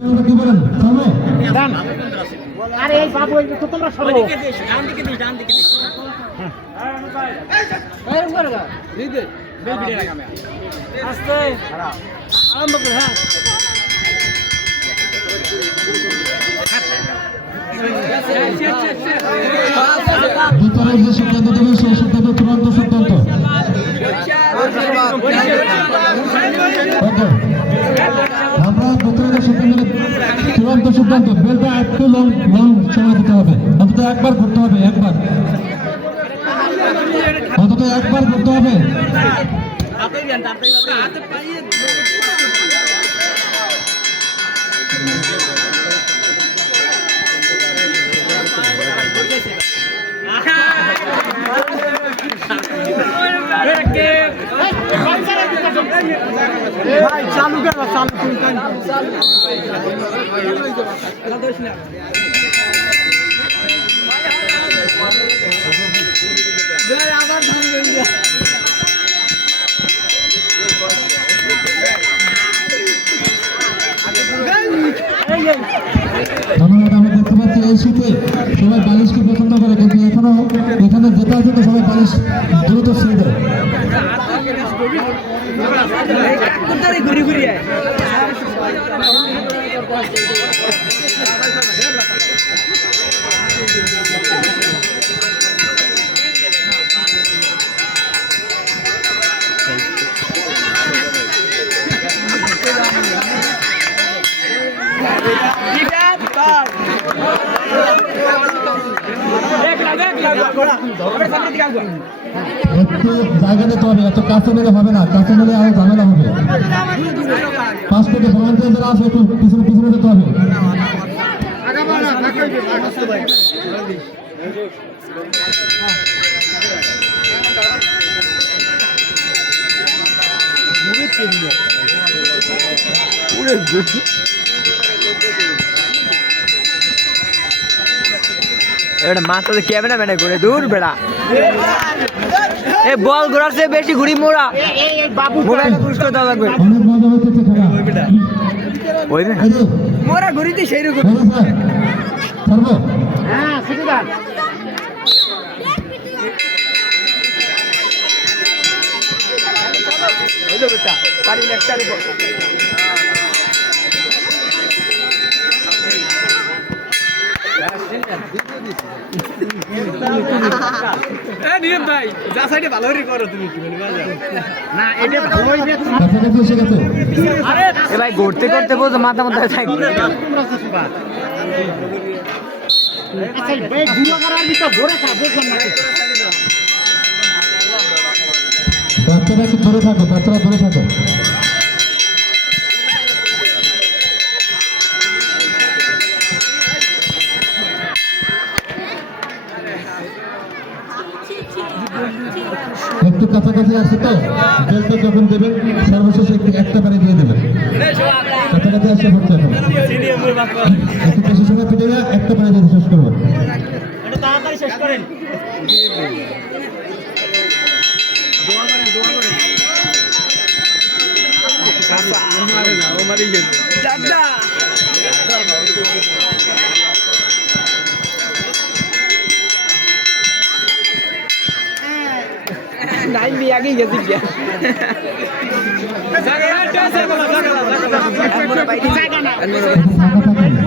কি বলেন সামনে ডান আরে এই বাবু এই তো তোমরা সরো ডান দিকে দিস এই উপরে গা দিদে বেবি রে কামে আস্তে আরম্ভ কর হ্যাঁ ভিতরে যে সিদ্ধান্ত দেবে সেই সিদ্ধান্ত চূড়ান্ত সিদ্ধান্ত। আমরা ভিতরে সিদ্ধান্ত চূড়ান্ত সিদ্ধান্ত বেলটা একটু লং সময় দিতে হবে, অন্তত একবার করতে হবে, অন্তত একবার করতে হবে। ভাই চালু করো চালু আবার আমরা দেখতে পাচ্ছি এই শীতে সবাই বালিশকে পছন্দ করে, কিন্তু এখনো এখানে যেটা আছে তো সবাই বালিশ দ্রুত ছেড়ে দেয়। ঘুরি ঘুরি একটু জায়গা নিতে হবে, এত কাছে নিলে হবে না, কাছে নিলে আরো ঝামেলা হবে। 5 থেকে ভলান্টিয়ার যারা আছে একটু পিছনে পিছনে যেতে হবে। মাছ তো কে না বেড়া ঘুরে দূর বেড়া এ বল ঘোরার চেয়ে বেশি ঘুরি মোড়া মোবাইলে পুরস্কার দেওয়া লাগবে অনেক মজা হচ্ছে খেলা। ওই মোরা ঘুরিতে সেই রকম ছাড়বো হ্যাঁ সুবিধা বেটা পারি একটা ভাই যা সাইডে ভালো করো তুমি না এটা ভালোই যে কাছাকাছি এসে গেছে। আরে এ ভাই ঘুরতে করতে বলতো মাথা মাথা থাকবে তোমরা সুবিধা আচ্ছা এই দুটো করার ভিতর ধরে খা বুঝলাম না বাচ্চারা একটু ধরে থাকো, বাচ্চারা ধরে থাকো। একটু কাছাকাছি আসছে তো, বেলটা যখন দেবেন সর্বশেষ একটা পানি দিয়ে দেবেন। কাছাকাছি আসছে হচ্ছে এখন একটু বেশি সময় পেটে না, একটা পানি দিয়ে শেষ করবেন। তাড়াতাড়ি শেষ করেন নাই বিয়ে আগেই গেছি জায়গা না